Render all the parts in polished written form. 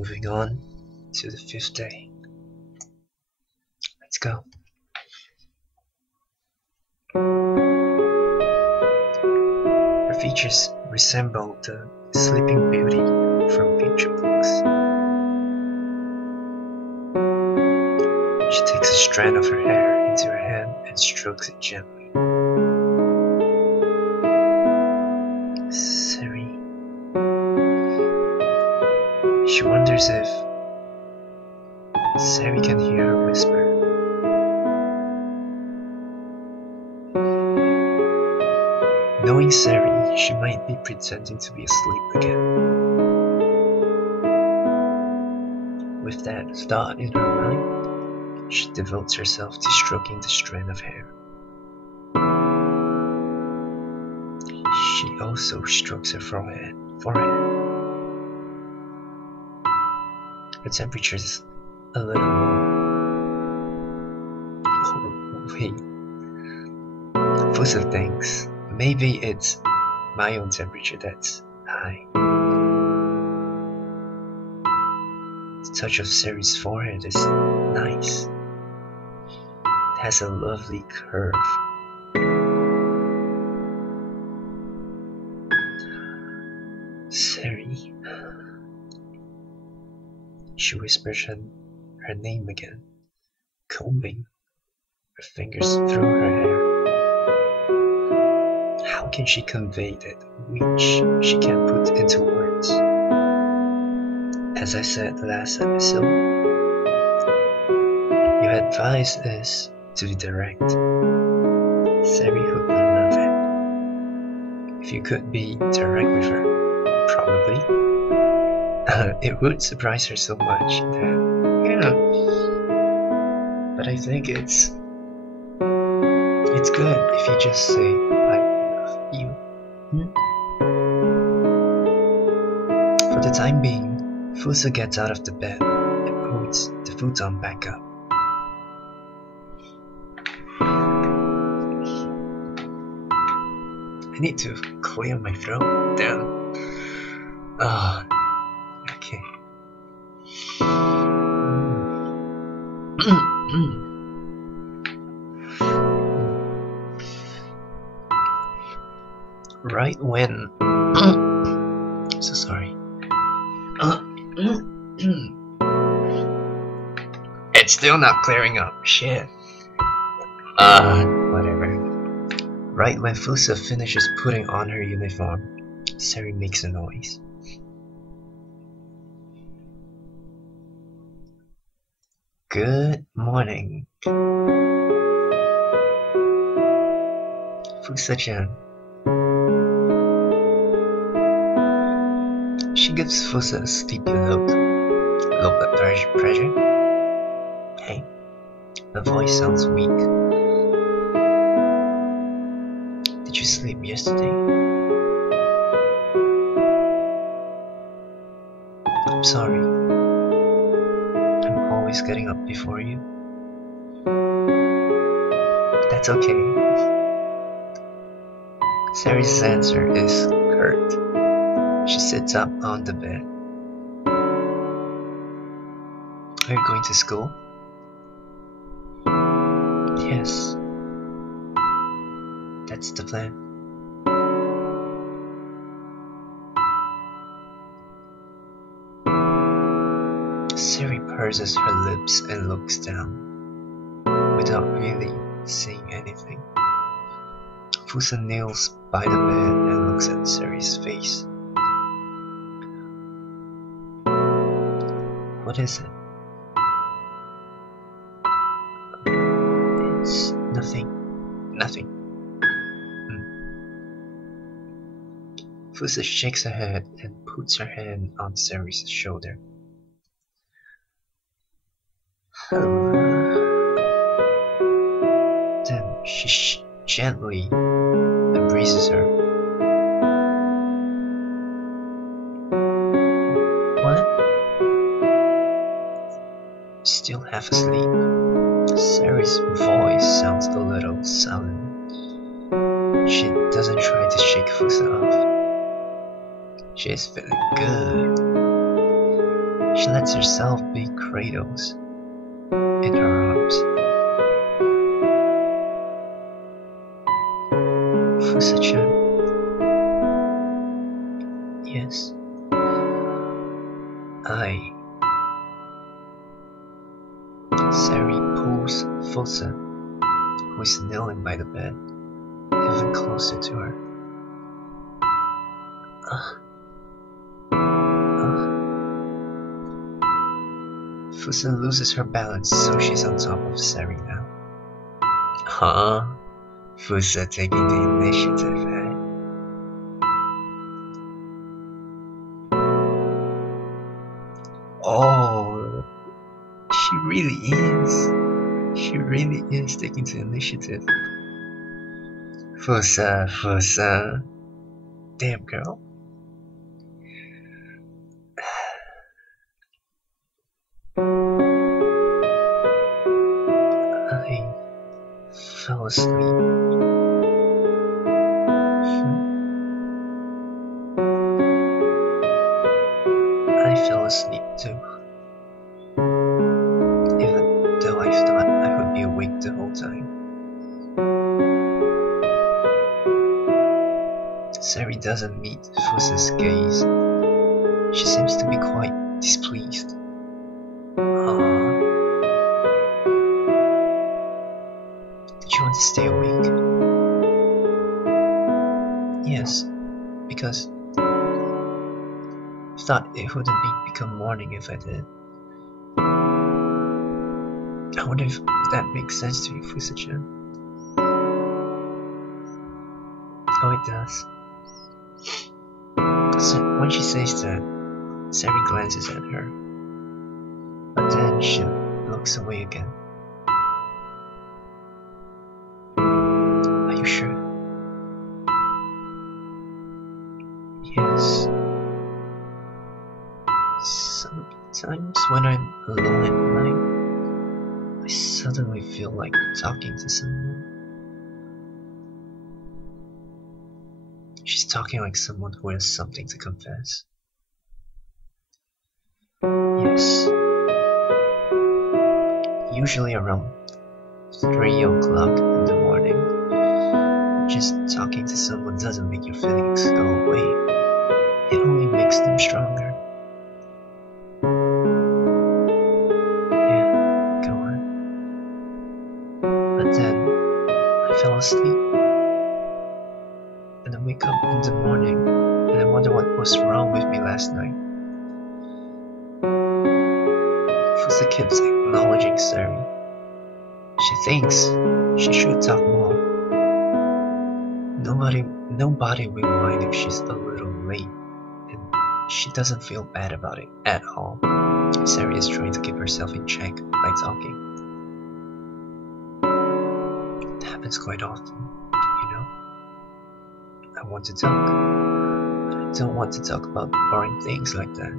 Moving on to the 5th day. Let's go. Her features resemble the Sleeping Beauty from picture books. She takes a strand of her hair into her hand and strokes it gently. Seri. She wonders if Seri can hear her whisper. Knowing Seri, she might be pretending to be asleep again. With that thought in her mind, she devotes herself to stroking the strand of hair. She also strokes her forehead. Her temperature is a little low. Oh, wait. Fusa thinks maybe it's my own temperature that's high. The touch of Seri's forehead is nice. It has a lovely curve. Seri. She whispers her name again, combing her fingers through her hair. How can she convey that which she can't put into words? As I said last episode, your advice is to be direct. Seri would love it. If you could be direct with her, probably. It would surprise her so much that, yeah. But I think it's good if you just say, I love you. For the time being, Fusa gets out of the bed and puts the futon back up. I need to clear my throat. Damn. Okay. Right when so sorry. It's still not clearing up. Shit. Whatever. Right when Fusa finishes putting on her uniform, Seri makes a noise. Good morning. Fusa-chan. She gives Fusa a sleepy look. Low blood pressure? Hey, the voice sounds weak. Did you sleep yesterday? I'm sorry. I'm always getting up before you. That's okay. Seri's answer is curt. She sits up on the bed. Are you going to school? Yes. That's the plan. Seri purses her lips and looks down, without really saying anything. Fusa kneels by the bed and looks at Seri's face. What is it? It's nothing. Nothing. Fusa shakes her head and puts her hand on Seri's shoulder. Then she gently embraces her. What? Still half asleep. Seri's voice sounds a little sullen. She doesn't try to shake Fusa off. She is feeling good. She lets herself be cradled in her arms. Fusa-chan. Yes. Seri pulls Fusa, who is kneeling by the bed, even closer to her. Fusa loses her balance, so she's on top of Seri now. Huh? Fusa taking the initiative, eh? Oh, she really is. She really is taking the initiative. Fusa. Damn, girl. I fell asleep. I fell asleep too. Even though I thought I would be awake the whole time. Seri doesn't meet Fusa's gaze. She seems to be quite displeased. Did you want to stay awake? Yes, because I thought it wouldn't become morning if I did. I wonder if that makes sense to you, Fusa-chan. Oh, it does. So when she says that, Seri glances at her, but then she looks away again. Are you sure? Yes. Sometimes when I'm alone at night, I suddenly feel like talking to someone. She's talking like someone who has something to confess. Yes. Usually around 3 o'clock in the morning. Just talking to someone doesn't make your feelings go away. It only makes them stronger. Yeah, go on. But then I fell asleep. And I wake up in the morning and I wonder what was wrong with me last night. Fusa keeps acknowledging Seri. She thinks she should talk more. Nobody will mind if she's a little late, and she doesn't feel bad about it at all. Seri is trying to keep herself in check by talking. It happens quite often, you know. I want to talk, but I don't want to talk about boring things like that.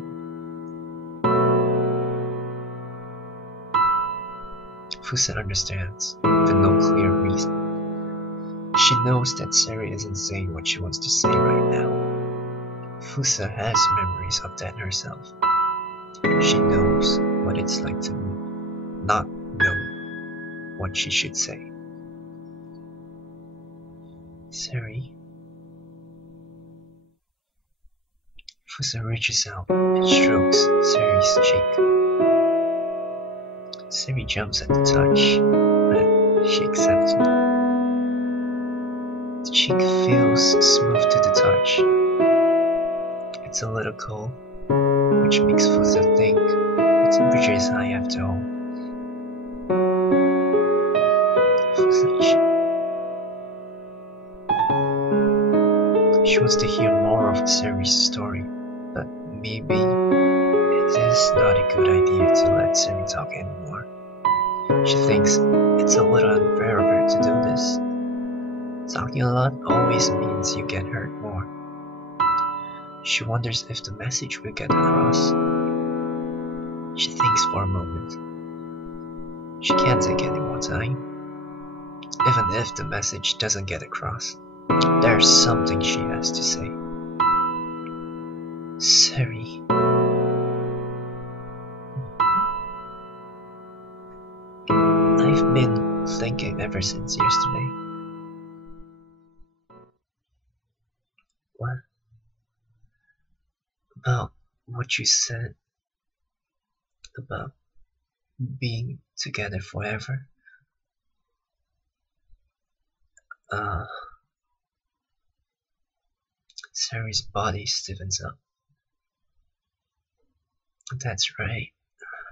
Fusa understands, with no clear reason. She knows that Seri isn't saying what she wants to say right now. Fusa has memories of that herself. She knows what it's like to not know what she should say. Seri. Fusa reaches out and strokes Seri's cheek. Seri jumps at the touch, but she accepts it. The cheek feels smooth to the touch. It's a little cold, which makes Fusa think the temperature is high after all. She wants to hear more of Seri's story, but maybe it is not a good idea to let Seri talk anymore. She thinks it's a little unfair of her to do this. Talking a lot always means you get hurt more. She wonders if the message will get across. She thinks for a moment. She can't take any more time. Even if the message doesn't get across, there's something she has to say. Seri. I've been thinking ever since yesterday. What? About what you said about being together forever. Sari's body stiffens up. That's right.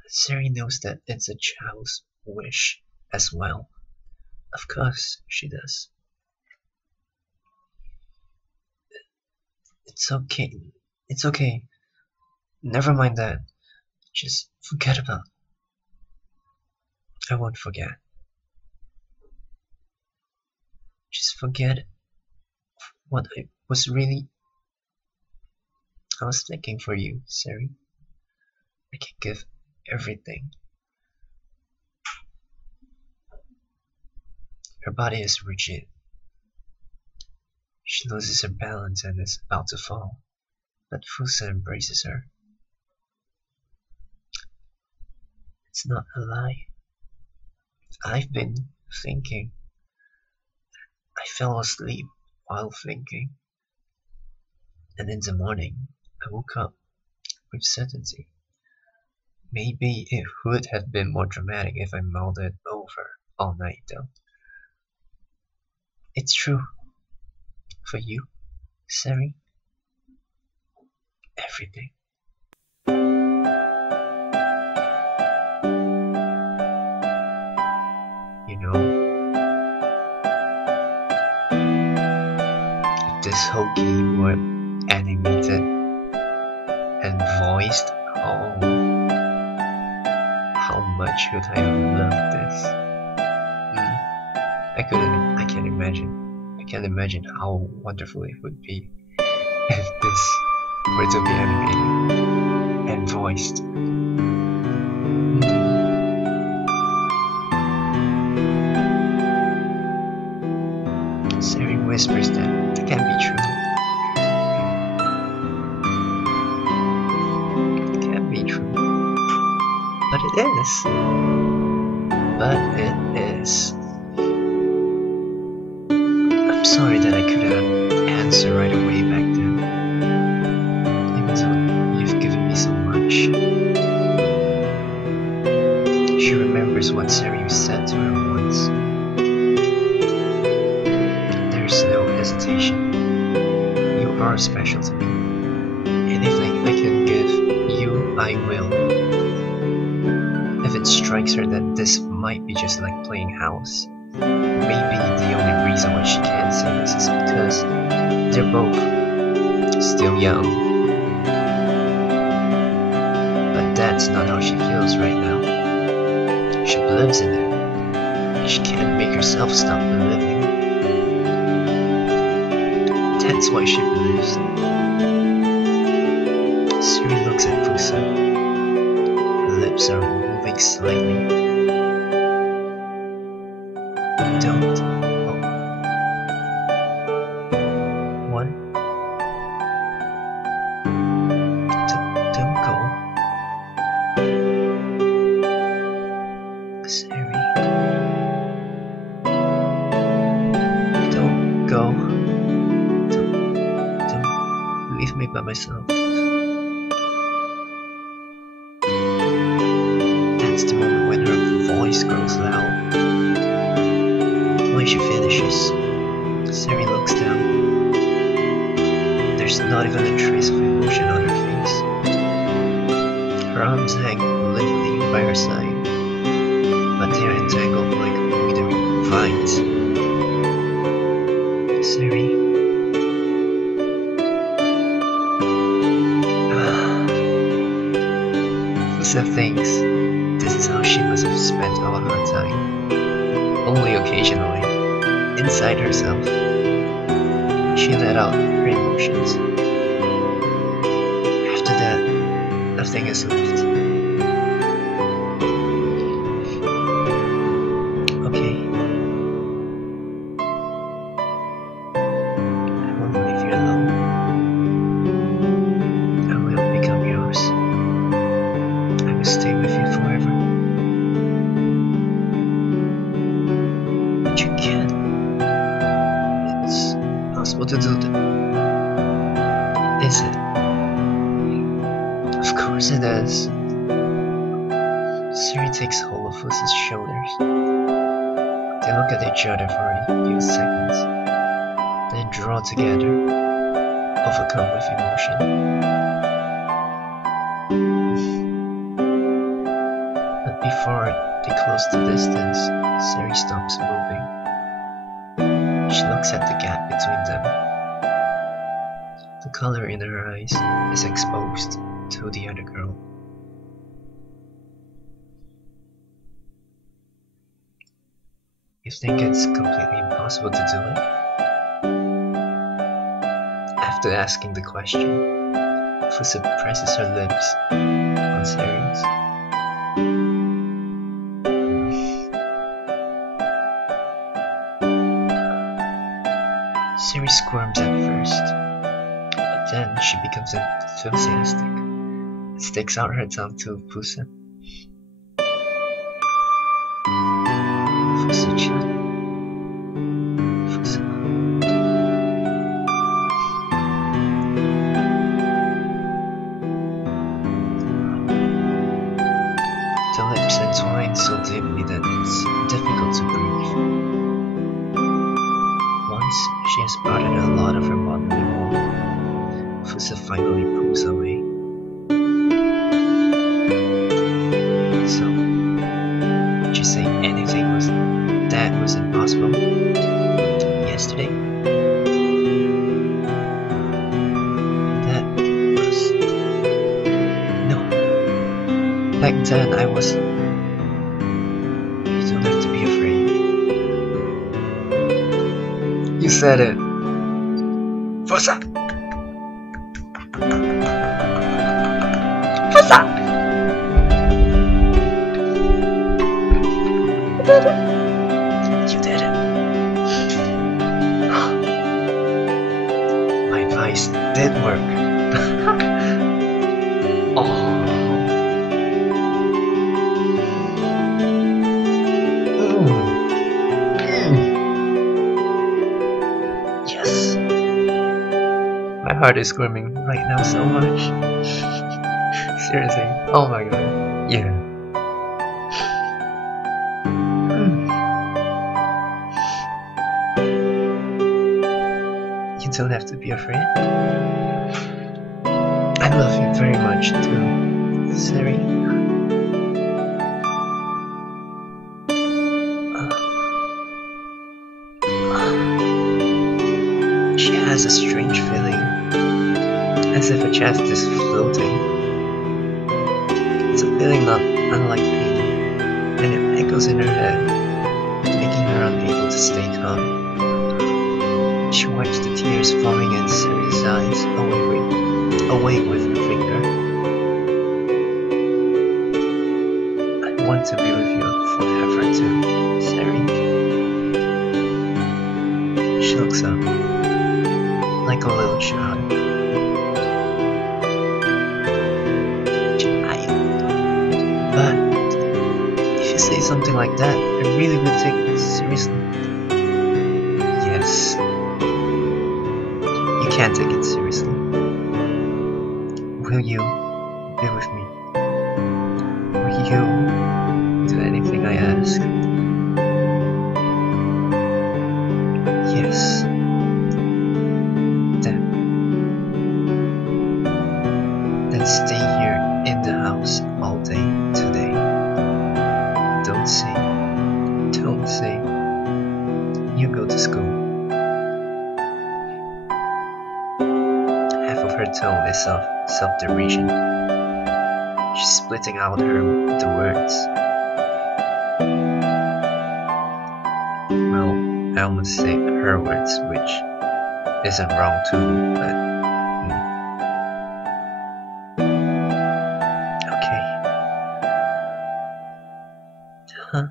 Sari knows that it's a child's wish as well. Of course she does. It's okay. It's okay. Never mind that. Just forget about it. I won't forget. Just forget what I was thinking for you, Seri. I can give everything. Her body is rigid. She loses her balance and is about to fall, but Fusa embraces her. It's not a lie. I've been thinking. I fell asleep while thinking, and in the morning I woke up with certainty. Maybe it would have been more dramatic if I mulled it over all night, though. It's true. For you, Seri. Everything. You know, if this whole game were animated and voiced, oh, how much would I love this? I can't imagine. I can't imagine how wonderful it would be if this were to be animated and voiced. Seri whispers that it can't be true. It can't be true. But it is. But it is. I'm sorry that I couldn't answer right away back then. Even though you've given me so much. She remembers what Seri said to her once. There's no hesitation. You are special to me. Anything I can give you, I will. If it strikes her that this might be just like playing house, maybe the only reason why she can't say this is because they're both still young. But that's not how she feels right now. She believes in it. She can't make herself stop believing. That's why she believes. Seri looks at Fusa. Her lips are moving slightly. Don't. Oh. What? Don't go. Seri. Don't go. Don't leave me by myself. That's the moment when her voice grows loud. When she finishes, Seri looks down. There's not even a trace of emotion on her face. Her arms hang limply by her side, but they are entangled like withering vines. Seri. Fusa thinks this is how she must have spent all her time. Only occasionally, inside herself, she let out her emotions. After that, nothing is left. Okay. I won't leave you alone. I will become yours. I will stay with you forever. Seri takes hold of Fusa's shoulders. They look at each other for a few seconds, then draw together, overcome with emotion. But before they close the distance, Seri stops moving. She looks at the gap between them. The color in her eyes is exposed to the other girl. You think it's completely impossible to do it? After asking the question, Fusa presses her lips on Seri's. Seri squirms at first, but then she becomes enthusiastic and sticks out her tongue to Fusa. Fusa-chan. Fusa. The lips entwine so deeply that it's difficult to breathe. Once she has parted a lot of her bodily wall, Fusa finally pulls away. So, did you say anything that was impossible yesterday? That was... No. Back then I was... You don't have to be afraid. You said it. Fusa! Fusa! You did it. You did it. My advice did work. Oh. Yes. My heart is screaming right now so much. Seriously. Oh my god. Yeah. You don't have to be afraid. I love you very much too, Seri. She has a strange feeling, as if her chest is floating. It's a feeling not unlike pain, and it echoes in her head, making her unable to stay calm. She wipes the tears forming in Seri's eyes away with her finger. I want to be with you forever too, Seri. She looks up, like a little child. But if you say something like that, I really would take it seriously. Yes. You can't take it seriously. Will you be with me? Will you do anything I ask? Yes. Then stay here in the house all day today. Don't say you go to school. Half of her tone is of self-derision. She's splitting out the words. Well, I almost say her words, which isn't wrong too, but okay. Huh?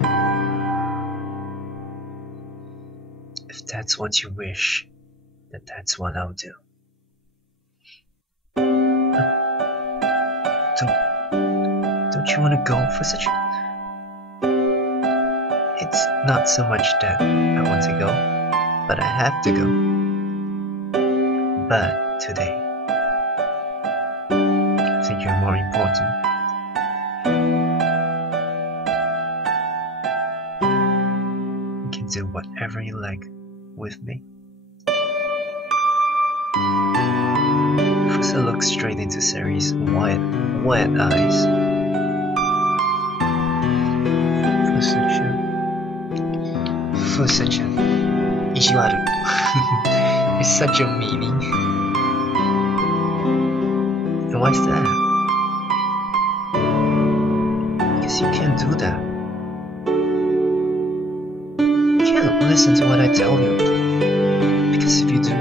If that's what you wish, then that's what I'll do. Don't you want to go for such a... It's not so much that I want to go, but I have to go. But today, I think you're more important. do whatever you like with me. Fusa looks straight into Seri's wet eyes. Fusa-chan, Ijiwaru. It's such a meaning. And why's that? Because you can't do that. You can't listen to what I tell you. Because if you do,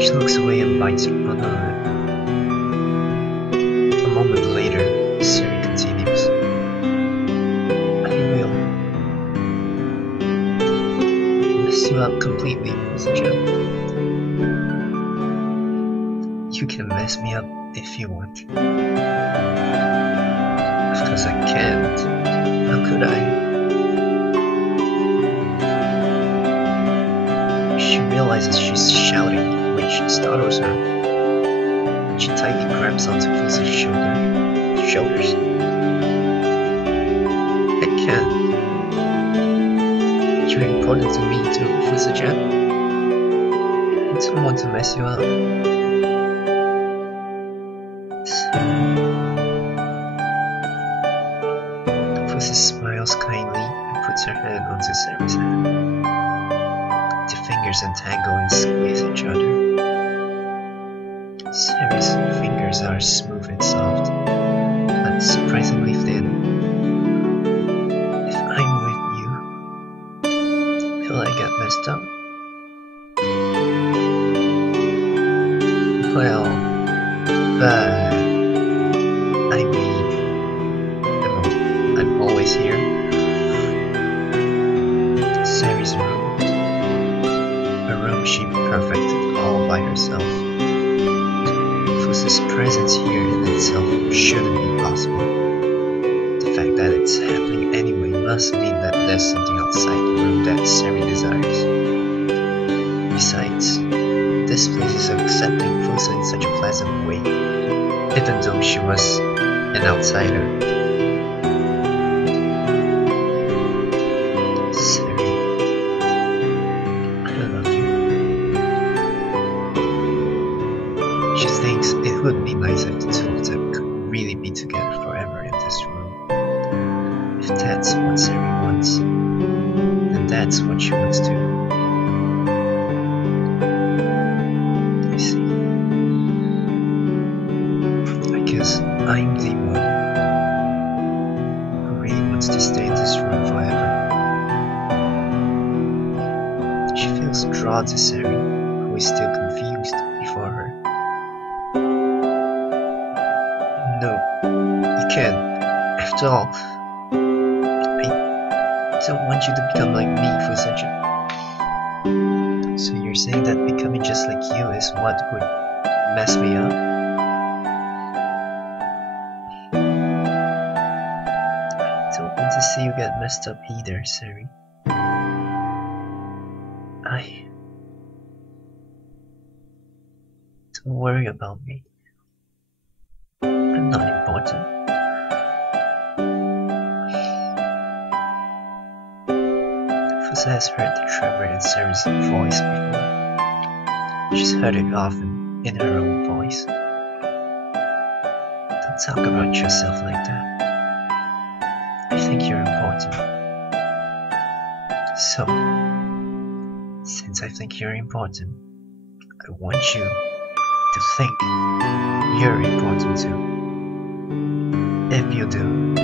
she looks away and bites on her lip. A moment later, Seri continues. I will mess you up completely, Fusa-chan. You can mess me up if you want. Of course I can't. How could I? She realizes she's shouting, which startles her. She tightly grabs onto Fusa's shoulders. I can't. You're important to me too, Fusa-chan. I don't want to mess you up. Fusa smiles kindly and puts her hand onto Seri's hand. The fingers entangle and squeeze each other. Seri's fingers are smooth and soft, but surprisingly thin. If I'm with you, will I get messed up? Well, but I mean, I'm always here. Seri's room. A room she perfected all by herself. Fusa's presence here in itself shouldn't be possible. The fact that it's happening anyway must mean that there's something outside the room that Seri desires. Besides, this place is accepting Fusa in such a pleasant way, even though she was an outsider. Seri, I love you. She thinks it would be nice if the two of them could really be together forever in this room. If that's what Seri wants, then that's what she wants too. I see. I guess I'm the one who really wants to stay in this room forever. She feels drawn to Seri, who is still confused before her. No, you can't. After all, I don't want you to become like me, Fusa-chan. So you're saying that becoming just like you is what would mess me up? I don't want to see you get messed up either, Seri. Don't worry about me. I'm not important. Fusa has heard the tremor in Seri's voice before. She's heard it often in her own voice. Don't talk about yourself like that. I think you're important. So, since I think you're important, I want you to think you're important too. If you do.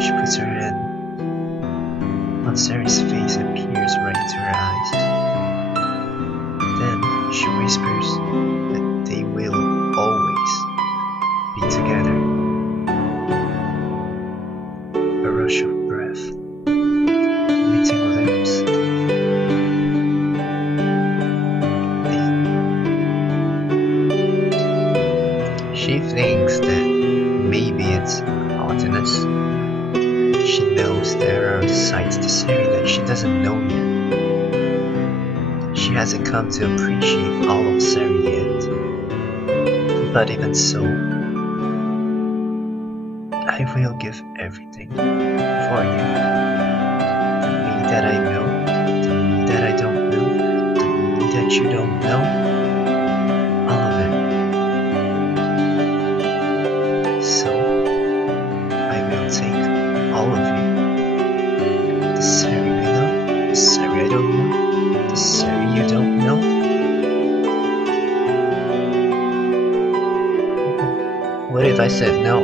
She puts her hand on Seri's face and peers right into her eyes. Then she whispers that they will always be together. A rush of breath, meeting lips. She thinks that maybe it's haughtiness. She knows there are sides to Seri that she doesn't know yet. She hasn't come to appreciate all of Seri yet. But even so, I will give everything for you. The me that I know, the me that I don't know, the me that you don't know, all of it. So, I will take all of you. The Seri I know, the Seri I don't know, the Seri you don't know. What if I said no?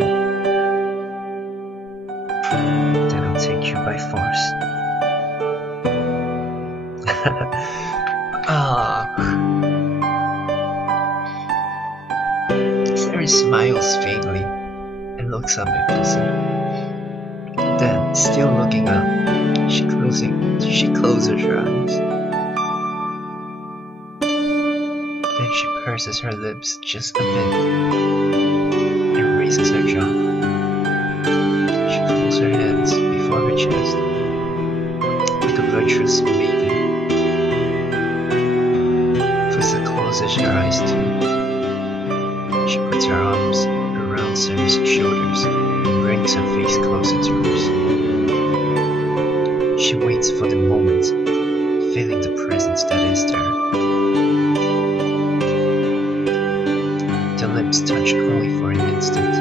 Then I'll take you by force. Ah. Seri smiles faintly and looks up at Fusa. Then, still looking up, she closes her eyes. Then she purses her lips just a bit and raises her jaw. She folds her hands before her chest like a virtuous maiden. Fusa closes her eyes too. She puts her arms around Seri's shoulders and brings her face closer to hers. She waits for the moment, feeling the presence that is there. The lips touch only for an instant.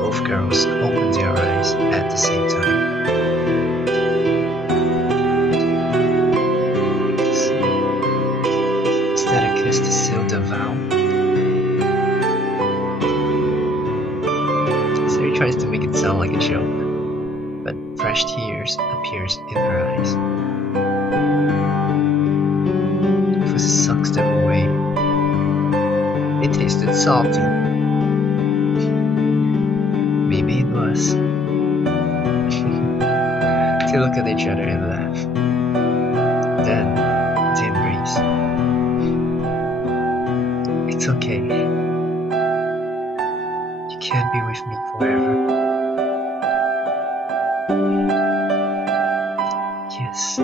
Both girls open their eyes at the same time. Is that a kiss to seal the vow? Seri tries to make it sound like a joke, but fresh tears appears in her eyes. Fusa sucks them away. It tasted salty. Maybe it was. They look at each other and laugh. Then they embrace. It's okay. You can't be with me forever. Yes.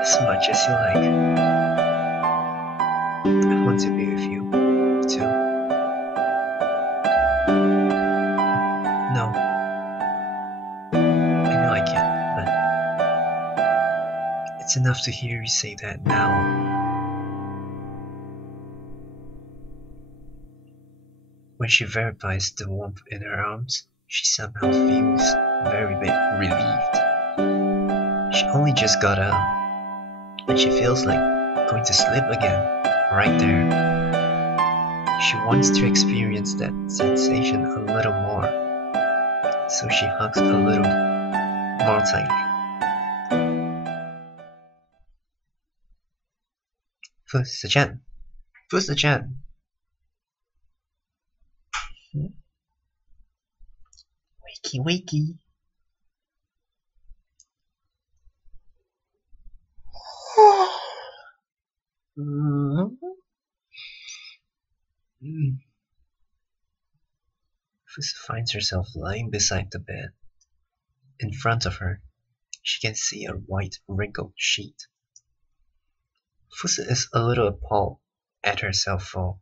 As much as you like. I want to be with you, too. No. I know I can't, but it's enough to hear you say that now. When she verifies the warmth in her arms, she somehow feels very relieved. She only just got up, and she feels like going to sleep again, right there. She wants to experience that sensation a little more, so she hugs a little more tightly. Fusa-chan! Fusa-chan! Wakey, wakey! Fusa finds herself lying beside the bed. In front of her, she can see a white wrinkled sheet. Fusa is a little appalled at herself for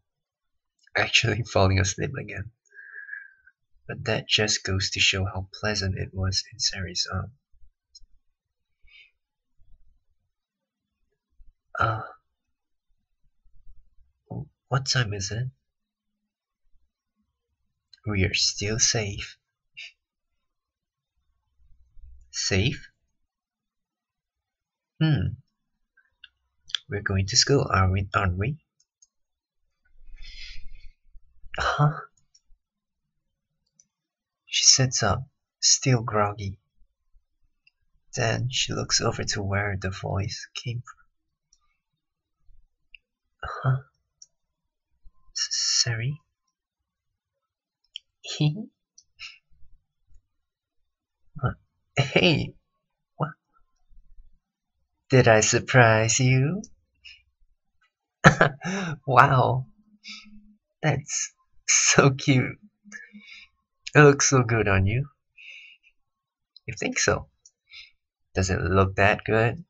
actually falling asleep again. But that just goes to show how pleasant it was in Seri's arm. What time is it? We are still safe. Safe? We're going to school, aren't we? Huh? She sits up, still groggy. Then she looks over to where the voice came from. Huh? Seri? What? Hey! What? Did I surprise you? Wow! That's so cute. It looks so good on you. You think so? Does it look that good?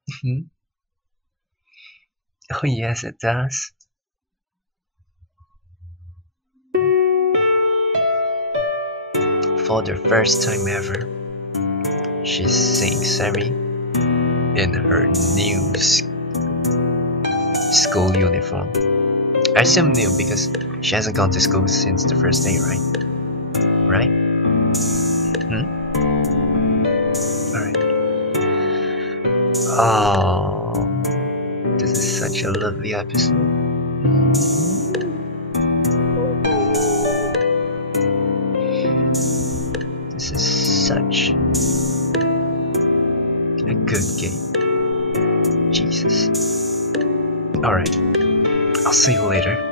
Oh yes, it does. for the first time ever, she's seeing Seri in her new school uniform. I assume new because she hasn't gone to school since the first day, right? Right? Alright. Oh, this is such a lovely episode. This is such a good game. Jesus. Alright. I'll see you later.